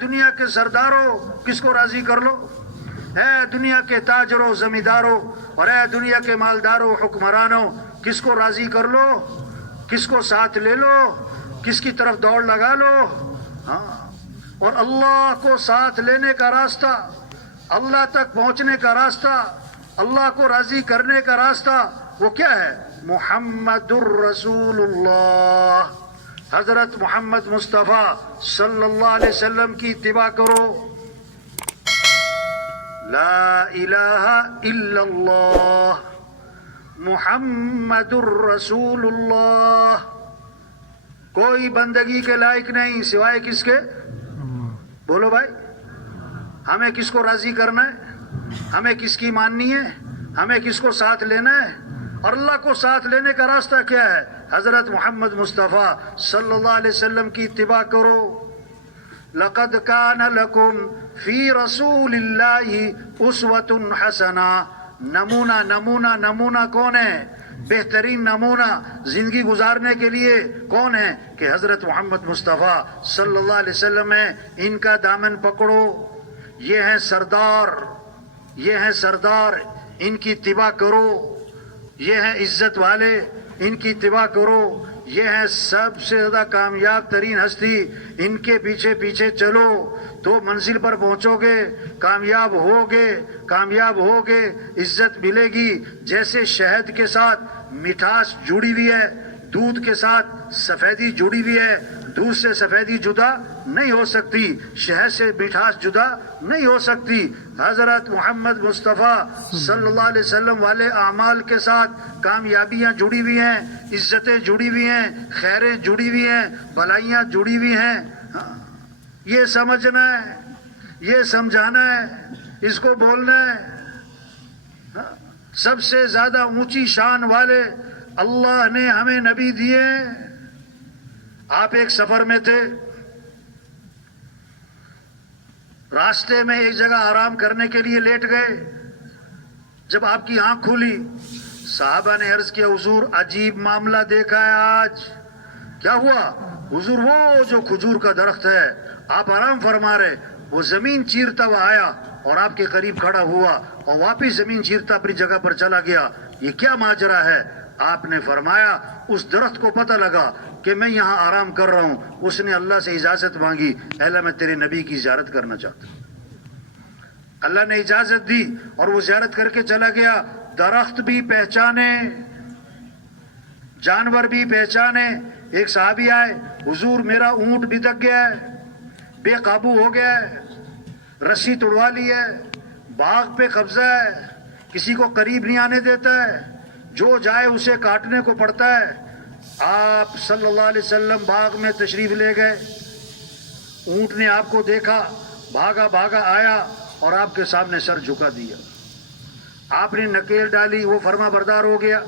دنیا کے سرداروں کس کو راضی کر لو، اے دنیا کے تاجروں زمینداروں اور اے دنیا کے مالداروں حکمرانوں کس کو راضی کر لو، کس کو ساتھ لے لو، کس کی طرف دوڑ لگا لو. ہاں، اور اللہ کو ساتھ لینے کا راستہ، اللہ تک پہنچنے کا راستہ، اللہ کو راضی کرنے کا راستہ وہ کیا ہے؟ محمد الرسول اللہ، حضرت محمد مصطفیٰ صلی اللہ علیہ وسلم کی اتباع کرو. لا الہ الا اللہ محمد الرسول اللہ. کوئی بندگی کے لائق نہیں سوائے کس کے؟ بولو بھائی، ہمیں کس کو راضی کرنا ہے؟ ہمیں کس کی ماننی ہے؟ ہمیں کس کو ساتھ لینا ہے؟ اور اللہ کو ساتھ لینے کا راستہ کیا ہے؟ حضرت محمد مصطفیٰ صلی اللہ علیہ وسلم کی اتباع کرو. لقد کان لکم فی رسول اللہ اسوۃ حسنہ. نمونہ کون ہے؟ بہترین نمونہ زندگی گزارنے کے لیے کون ہے؟ کہ حضرت محمد مصطفیٰ صلی اللہ علیہ وسلم ہے. ان کا دامن پکڑو، یہ ہیں سردار، یہ ہیں سردار، ان کی اتباع کرو. یہ ہیں عزت والے، ان کی اتباع کرو. یہ ہیں سب سے زیادہ کامیاب ترین ہستی، ان کے پیچھے پیچھے چلو تو منزل پر پہنچو گے، کامیاب ہوگے، عزت ملے گی. جیسے شہد کے ساتھ مٹھاس جڑی ہوئی ہے، دودھ کے ساتھ سفیدی جڑی ہوئی ہے. دودھ سے سفیدی جدا نہیں ہو سکتی، شہد سے مٹھاس جدا نہیں ہو سکتی. حضرت محمد مصطفیٰ صلی اللہ علیہ وسلم والے اعمال کے ساتھ کامیابیاں جڑی ہوئی ہیں، عزتیں جڑی ہوئی ہیں، خیریں جڑی ہوئی ہیں، بھلائیاں جڑی ہوئی ہیں. یہ سمجھنا ہے، یہ سمجھانا ہے، اس کو بولنا ہے. سب سے زیادہ اونچی شان والے اللہ نے ہمیں نبی دیے. آپ ایک سفر میں تھے، راستے میں ایک جگہ آرام کرنے کے لیے لیٹ گئے. جب آپ کی آنکھ کھلی، صحابہ نے عرض کیا حضور عجیب معاملہ دیکھا ہے آج. کیا ہوا؟ حضور وہ جو کھجور کا درخت ہے آپ آرام فرما رہے، وہ زمین چیرتا ہوا آیا اور آپ کے قریب کھڑا ہوا اور واپس زمین چیرتا اپنی جگہ پر چلا گیا. یہ کیا ماجرا ہے؟ آپ نے فرمایا اس درخت کو پتہ لگا کہ میں یہاں آرام کر رہا ہوں، اس نے اللہ سے اجازت مانگی، اے اللہ میں تیرے نبی کی زیارت کرنا چاہتا ہوں. اللہ نے اجازت دی اور وہ زیارت کر کے چلا گیا. درخت بھی پہچانے، جانور بھی پہچانے. ایک صحابی آئے، حضور میرا اونٹ بھٹک گیا ہے، بے قابو ہو گیا ہے، رسی توڑوا لی ہے، باغ پہ قبضہ ہے، کسی کو قریب نہیں آنے دیتا ہے، جو جائے اسے کاٹنے کو پڑتا ہے. آپ صلی اللہ علیہ وسلم باغ میں تشریف لے گئے. اونٹ نے آپ کو دیکھا، بھاگا آیا اور آپ کے سامنے سر جھکا دیا. آپ نے نکیل ڈالی، وہ فرما بردار ہو گیا.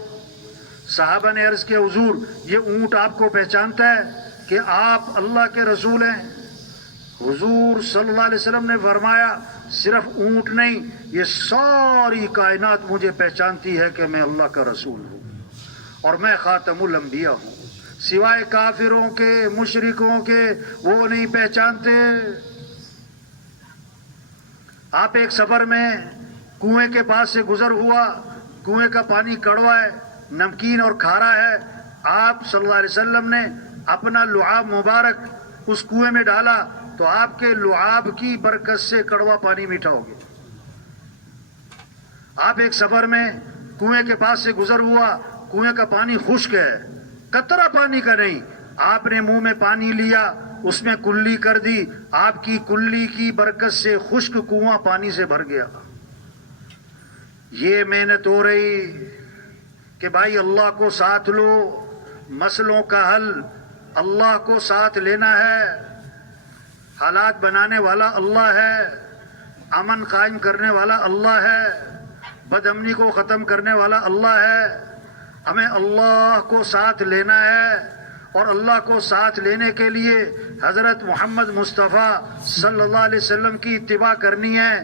صحابہ نے عرض کیا حضور یہ اونٹ آپ کو پہچانتا ہے کہ آپ اللہ کے رسول ہیں؟ حضور صلی اللہ علیہ وسلم نے فرمایا صرف اونٹ نہیں، یہ ساری کائنات مجھے پہچانتی ہے کہ میں اللہ کا رسول ہوں اور میں خاتم الانبیاء ہوں. سوائے کافروں کے، مشرکوں کے، وہ نہیں پہچانتے. آپ ایک سفر میں کنویں کے پاس سے گزر ہوا، کنویں کا پانی کڑوا ہے، نمکین اور کھارا ہے. آپ صلی اللہ علیہ وسلم نے اپنا لعاب مبارک اس کنویں میں ڈالا تو آپ کے لعاب کی برکت سے کڑوا پانی میٹھا ہو گیا. آپ ایک سفر میں کنویں کے پاس سے گزر ہوا، کنویں کا پانی خشک ہے، قطرہ پانی کا نہیں. آپ نے منہ میں پانی لیا، اس میں کلی کر دی، آپ کی کلی کی برکت سے خشک کنواں پانی سے بھر گیا. یہ محنت ہو رہی کہ بھائی اللہ کو ساتھ لو، مسئلوں کا حل اللہ کو ساتھ لینا ہے. حالات بنانے والا اللہ ہے، امن قائم کرنے والا اللہ ہے، بد امنی کو ختم کرنے والا اللہ ہے. ہمیں اللہ کو ساتھ لینا ہے اور اللہ کو ساتھ لینے کے لیے حضرت محمد مصطفیٰ صلی اللہ علیہ وسلم کی اتباع کرنی ہے.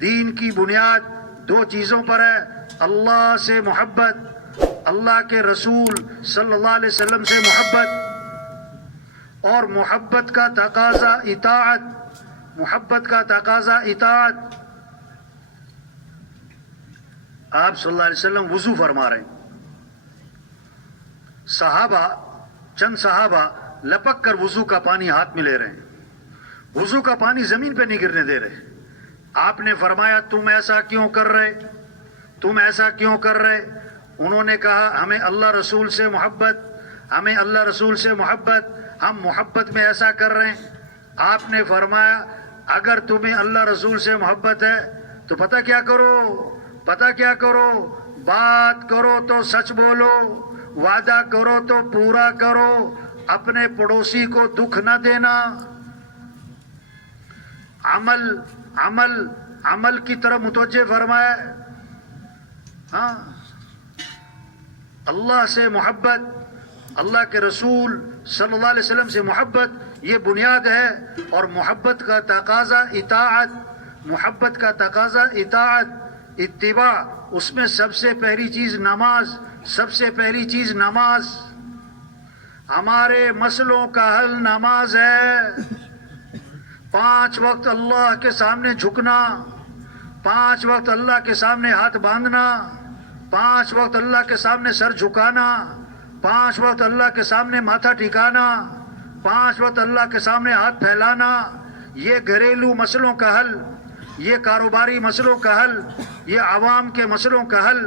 دین کی بنیاد دو چیزوں پر ہے، اللہ سے محبت، اللہ کے رسول صلی اللہ علیہ وسلم سے محبت، اور محبت کا تقاضا اطاعت. محبت کا تقاضا اطاعت. آپ صلی اللہ علیہ وسلم وضو فرما رہے ہیں. چند صحابہ لپک کر وضو کا پانی ہاتھ میں لے رہے ہیں. وضو کا پانی زمین پہ نہیں گرنے دے رہے. آپ نے فرمایا تم ایسا کیوں کر رہے؟ تم ایسا کیوں کر رہے؟ انہوں نے کہا ہمیں اللہ رسول سے محبت، ہمیں اللہ رسول سے محبت، ہم محبت میں ایسا کر رہے ہیں. آپ نے فرمایا اگر تمہیں اللہ رسول سے محبت ہے تو پتہ کیا کرو، پتہ کیا کرو، بات کرو تو سچ بولو، وعدہ کرو تو پورا کرو، اپنے پڑوسی کو دکھ نہ دینا. عمل کی طرف متوجہ فرمایا. ہاں، اللہ سے محبت، اللہ کے رسول صلی اللہ علیہ وسلم سے محبت یہ بنیاد ہے. اور محبت کا تقاضا اطاعت، محبت کا تقاضا اطاعت، اتباع. اس میں سب سے پہلی چیز نماز، سب سے پہلی چیز نماز. ہمارے مسئلوں کا حل نماز ہے. 5 وقت اللہ کے سامنے جھکنا، 5 وقت اللہ کے سامنے ہاتھ باندھنا، 5 وقت اللہ کے سامنے سر جھکانا، 5 وقت اللہ کے سامنے ماتھا ٹھکانا، 5 وقت اللہ کے سامنے ہاتھ پھیلانا. یہ گھریلو مسئلوں کا حل، یہ کاروباری مسئلوں کا حل، یہ عوام کے مسئلوں کا حل،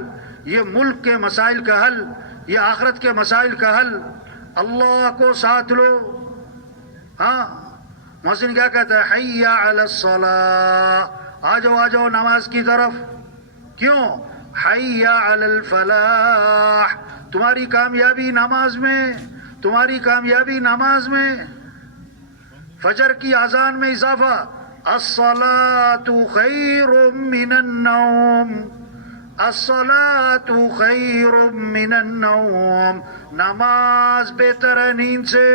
یہ ملک کے مسائل کا حل، یہ آخرت کے مسائل کا حل. اللہ کو ساتھ لو. ہاں، محسن کیا کہتا ہے؟ حی علی الصلاۃ، آ جاؤ نماز کی طرف. کیوں؟ حی علی الفلاح، تمہاری کامیابی نماز میں، تمہاری کامیابی نماز میں. فجر کی اذان میں اضافہ، الصلاۃ خیر من النوم، الصلاۃ خیر من النوم، نماز بہتر ہے نیند سے.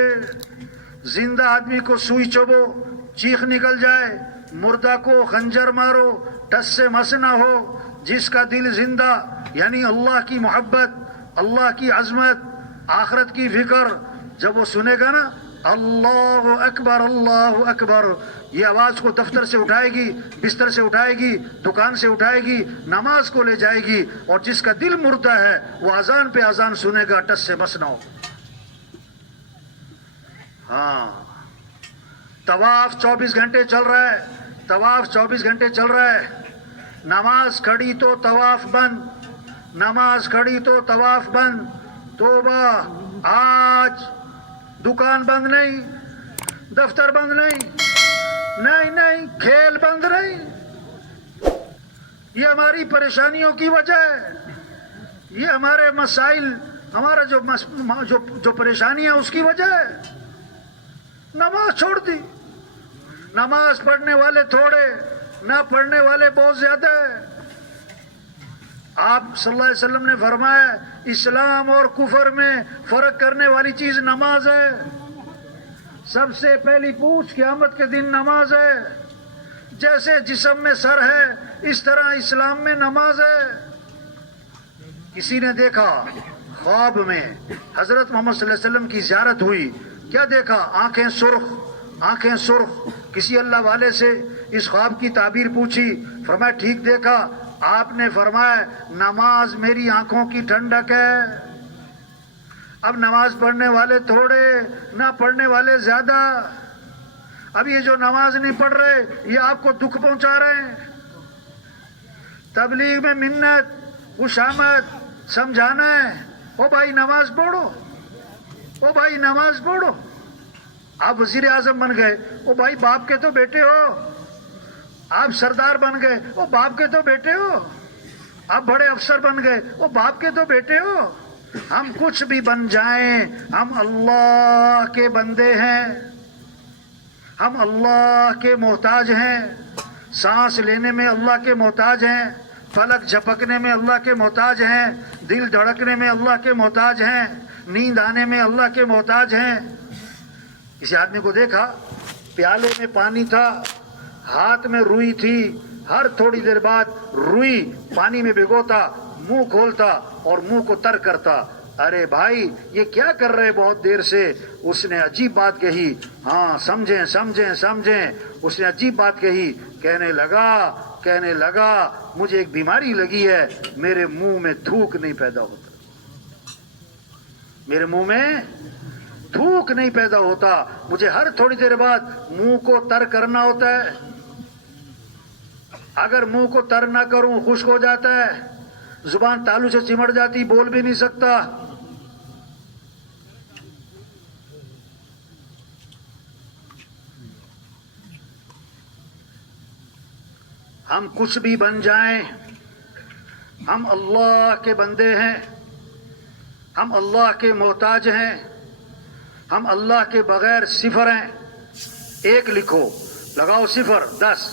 زندہ آدمی کو سوئی چبو چیخ نکل جائے، مردہ کو خنجر مارو ٹس سے مس نہ ہو. جس کا دل زندہ یعنی اللہ کی محبت، اللہ کی عظمت، آخرت کی فکر، جب وہ سنے گا نا اللہ اکبر اللہ اکبر، یہ آواز کو دفتر سے اٹھائے گی، بستر سے اٹھائے گی، دکان سے اٹھائے گی، نماز کو لے جائے گی. اور جس کا دل مردہ ہے وہ اذان پہ اذان سنے گا، ٹس سے مس نہ ہو. ہاں، طواف 24 گھنٹے چل رہا ہے، طواف 24 گھنٹے چل رہا ہے. نماز کھڑی تو طواف بند، نماز کھڑی تو طواف بند. توبہ، آج دکان بند نہیں، دفتر بند نہیں، کھیل بند نہیں. یہ ہماری پریشانیوں کی وجہ ہے، یہ ہمارے مسائل، ہمارا جو پریشانی ہے اس کی وجہ ہے. نماز چھوڑ دی. نماز پڑھنے والے تھوڑے، نہ پڑھنے والے بہت زیادہ ہیں. آپ صلی اللہ علیہ وسلم نے فرمایا اسلام اور کفر میں فرق کرنے والی چیز نماز ہے. سب سے پہلی پوچھ قیامت کے دن نماز ہے. جیسے جسم میں سر ہے اس طرح اسلام میں نماز ہے. کسی نے دیکھا خواب میں حضرت محمد صلی اللہ علیہ وسلم کی زیارت ہوئی. کیا دیکھا؟ آنکھیں سرخ. کسی اللہ والے سے اس خواب کی تعبیر پوچھی، فرمایا ٹھیک دیکھا. آپ نے فرمایا نماز میری آنکھوں کی ٹھنڈک ہے. اب نماز پڑھنے والے تھوڑے، نہ پڑھنے والے زیادہ. اب یہ جو نماز نہیں پڑھ رہے یہ آپ کو دکھ پہنچا رہے ہیں. تبلیغ میں منت، خوشامد، سمجھانا ہے، او بھائی نماز پڑھو، او بھائی نماز پڑھو. آپ وزیر اعظم بن گئے، او بھائی باپ کے تو بیٹے ہو. آپ سردار بن گئے، او باپ کے تو بیٹے ہو. آپ بڑے افسر بن گئے، او باپ کے تو بیٹے ہو. ہم کچھ بھی بن جائیں ہم اللہ کے بندے ہیں، ہم اللہ کے محتاج ہیں. سانس لینے میں اللہ کے محتاج ہیں، پلک جھپکنے میں اللہ کے محتاج ہیں، دل دھڑکنے میں اللہ کے محتاج ہیں، نیند آنے میں اللہ کے محتاج ہیں. کسی آدمی کو دیکھا پیالے میں پانی تھا، ہاتھ میں روئی تھی، ہر تھوڑی دیر بعد روئی پانی میں بھگوتا، منہ کھولتا اور منہ کو تر کرتا. ارے بھائی یہ کیا کر رہے بہت دیر سے؟ اس نے عجیب بات کہی. ہاں سمجھیں سمجھیں سمجھیں. اس نے عجیب بات کہی. کہنے لگا مجھے ایک بیماری لگی ہے، میرے منہ میں تھوک نہیں پیدا ہوتا، میرے منہ میں تھوک نہیں پیدا ہوتا، مجھے ہر تھوڑی دیر بعد منہ کو تر کرنا ہوتا ہے. اگر منہ کو تر نہ کروں خشک ہو جاتا ہے، زبان تالو سے چمٹ جاتی، بول بھی نہیں سکتا. ہم کچھ بھی بن جائیں، ہم اللہ کے بندے ہیں، ہم اللہ کے محتاج ہیں، ہم اللہ کے بغیر صفر ہیں. ایک لکھو، لگاؤ صفر 10،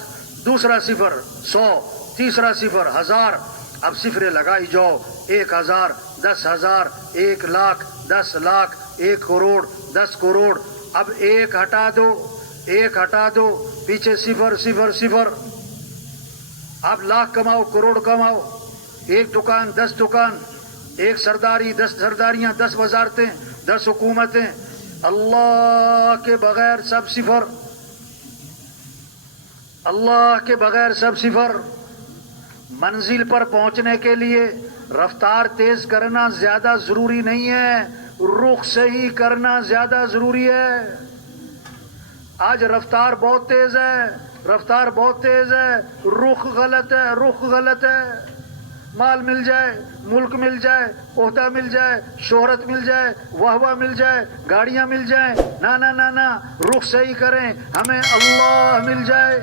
دوسرا صفر 100، تیسرا صفر 1000. اب صفریں لگائی جاؤ. 1000، 10,000، 1,00,000، 10,00,000، 1 کروڑ، 10 کروڑ. اب ایک ہٹا دو، پیچھے صفر صفر صفر. اب لاکھ کماؤ، کروڑ کماؤ. 1 دکان، 10 دکان، 1 سرداری، 10 سرداریاں، 10 وزارتیں، 10 حکومتیں. اللہ کے بغیر سب صفر، اللہ کے بغیر سب صفر. منزل پر پہنچنے کے لیے رفتار تیز کرنا زیادہ ضروری نہیں ہے، رخ صحیح کرنا زیادہ ضروری ہے. آج رفتار بہت تیز ہے، رفتار بہت تیز ہے، رخ غلط ہے، رخ غلط ہے. مال مل جائے، ملک مل جائے، عہدہ مل جائے، شہرت مل جائے، واہ مل جائے، گاڑیاں مل جائیں، نہ رخ صحیح کریں، ہمیں اللہ مل جائے.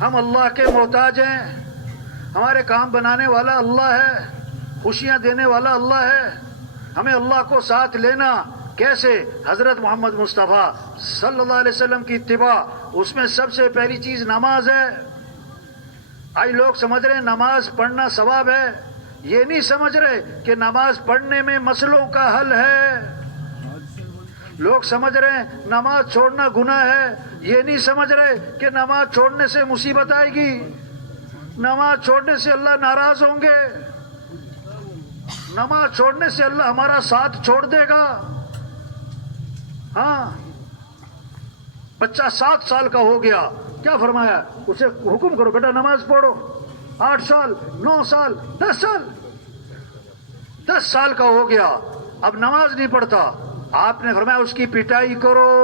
ہم اللہ کے محتاج ہیں. ہمارے کام بنانے والا اللہ ہے، خوشیاں دینے والا اللہ ہے. ہمیں اللہ کو ساتھ لینا کیسے؟ حضرت محمد مصطفیٰ صلی اللہ علیہ وسلم کی اتباع. اس میں سب سے پہلی چیز نماز ہے. آج لوگ سمجھ رہے ہیں نماز پڑھنا ثواب ہے، یہ نہیں سمجھ رہے کہ نماز پڑھنے میں مسئلوں کا حل ہے. لوگ سمجھ رہے ہیں نماز چھوڑنا گناہ ہے، یہ نہیں سمجھ رہے کہ نماز چھوڑنے سے مصیبت آئے گی، نماز چھوڑنے سے اللہ ناراض ہوں گے، نماز چھوڑنے سے اللہ ہمارا ساتھ چھوڑ دے گا. ہاں، بچہ 7 سال کا ہو گیا، کیا فرمایا؟ اسے حکم کرو بیٹا نماز پڑھو. 8 سال، 9 سال، 10 سال، 10 سال کا ہو گیا، اب نماز نہیں پڑھتا. آپ نے فرمایا اس کی پٹائی کرو.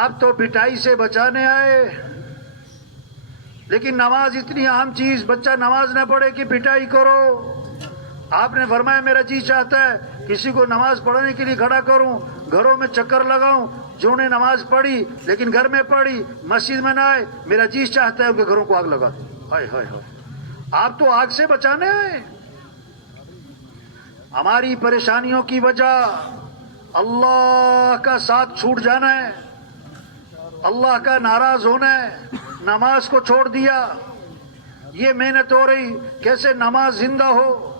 آپ تو پٹائی سے بچانے آئے، لیکن نماز اتنی اہم چیز، بچہ نماز نہ پڑھے کہ پٹائی کرو. آپ نے فرمایا میرا جی چاہتا ہے کسی کو نماز پڑھنے کے لیے کھڑا کروں، گھروں میں چکر لگاؤں، جو نے نماز پڑھی لیکن گھر میں پڑھی، مسجد میں نہ آئے، میرا جی چاہتا ہے ان کے گھروں کو آگ لگا دوں. ہائے ہائے ہائے، آپ تو آگ سے بچانے آئے. ہماری پریشانیوں کی وجہ اللہ کا ساتھ چھوٹ جانا ہے، اللہ کا ناراض ہونا ہے. نماز کو چھوڑ دیا. یہ محنت ہو رہی کیسے نماز زندہ ہو.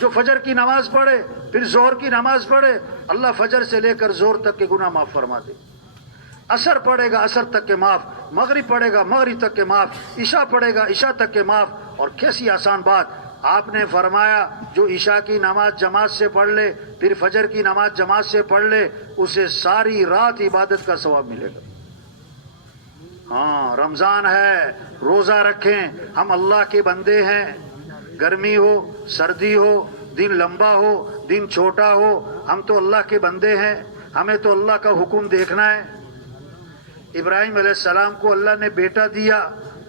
جو فجر کی نماز پڑھے پھر ظہر کی نماز پڑھے، اللہ فجر سے لے کر ظہر تک کے گناہ معاف فرما دے. عصر پڑھے گا عصر تک کے معاف، مغرب پڑھے گا مغرب تک کے معاف، عشاء پڑھے گا عشاء تک کے معاف. اور کیسی آسان بات. آپ نے فرمایا جو عشاء کی نماز جماعت سے پڑھ لے پھر فجر کی نماز جماعت سے پڑھ لے، اسے ساری رات عبادت کا ثواب ملے گا. ہاں، رمضان ہے، روزہ رکھیں. ہم اللہ کے بندے ہیں. گرمی ہو، سردی ہو، دن لمبا ہو، دن چھوٹا ہو، ہم تو اللہ کے بندے ہیں. ہمیں تو اللہ کا حکم دیکھنا ہے. ابراہیم علیہ السلام کو اللہ نے بیٹا دیا،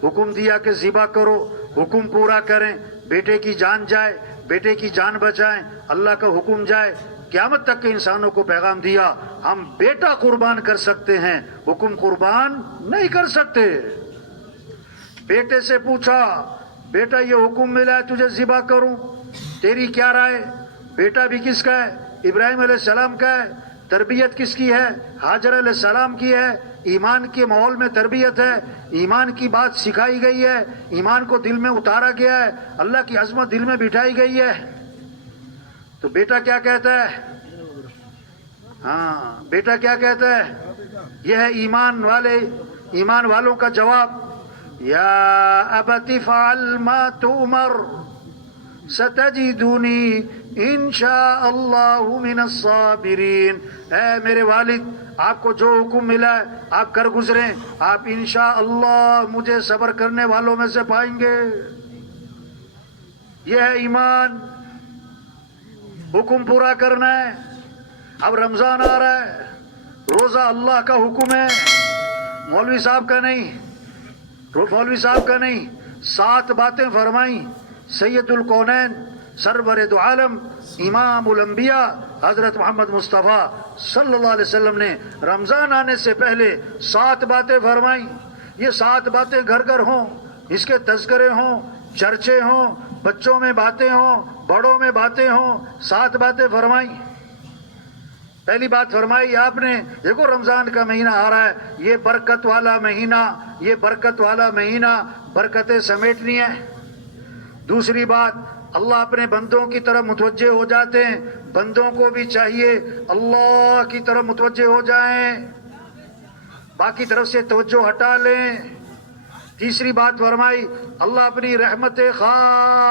حکم دیا کہ ذبح کرو، حکم پورا کریں. بیٹے کی جان جائے، بیٹے کی جان بچائیں، اللہ کا حکم جائے. قیامت تک کے انسانوں کو پیغام دیا ہم بیٹا قربان کر سکتے ہیں، حکم قربان نہیں کر سکتے. بیٹے سے پوچھا بیٹا یہ حکم ملا ہے تجھے ذبح کروں، تیری کیا رائے؟ بیٹا بھی کس کا ہے؟ ابراہیم علیہ السلام کا ہے. تربیت کس کی ہے؟ حاجر علیہ السلام کی ہے. ایمان کے ماحول میں تربیت ہے، ایمان کی بات سکھائی گئی ہے، ایمان کو دل میں اتارا گیا ہے، اللہ کی عظمت دل میں بٹھائی گئی ہے. تو بیٹا کیا کہتا ہے؟ ہاں، بیٹا کیا کہتا ہے؟ یہ ہے ایمان والوں کا جواب. یا ابت فعل ما تؤمر، ستجدونی انشاء اللہ من الصابرین. اے میرے والد، آپ کو جو حکم ملا ہے آپ کر گزریں، آپ انشاءاللہ مجھے صبر کرنے والوں میں سے پائیں گے. یہ ہے ایمان. حکم پورا کرنا ہے. اب رمضان آ رہا ہے، روزہ اللہ کا حکم ہے، مولوی صاحب کا نہیں، مولوی صاحب کا نہیں. 7 باتیں فرمائیں سید الکونین سرور دو عالم امام الانبیاء حضرت محمد مصطفیٰ صلی اللہ علیہ وسلم نے رمضان آنے سے پہلے 7 باتیں فرمائیں. یہ 7 باتیں گھر گھر ہوں، اس کے تذکرے ہوں، چرچے ہوں، بچوں میں باتیں ہوں، بڑوں میں باتیں ہوں. 7 باتیں فرمائیں. پہلی بات فرمائی آپ نے، دیکھو رمضان کا مہینہ آ رہا ہے، یہ برکت والا مہینہ، یہ برکت والا مہینہ، برکتیں سمیٹنی ہے. دوسری بات، اللہ اپنے بندوں کی طرف متوجہ ہو جاتے ہیں، بندوں کو بھی چاہیے اللہ کی طرف متوجہ ہو جائیں، باقی طرف سے توجہ ہٹا لیں. تیسری بات فرمائی، اللہ اپنی رحمت خاص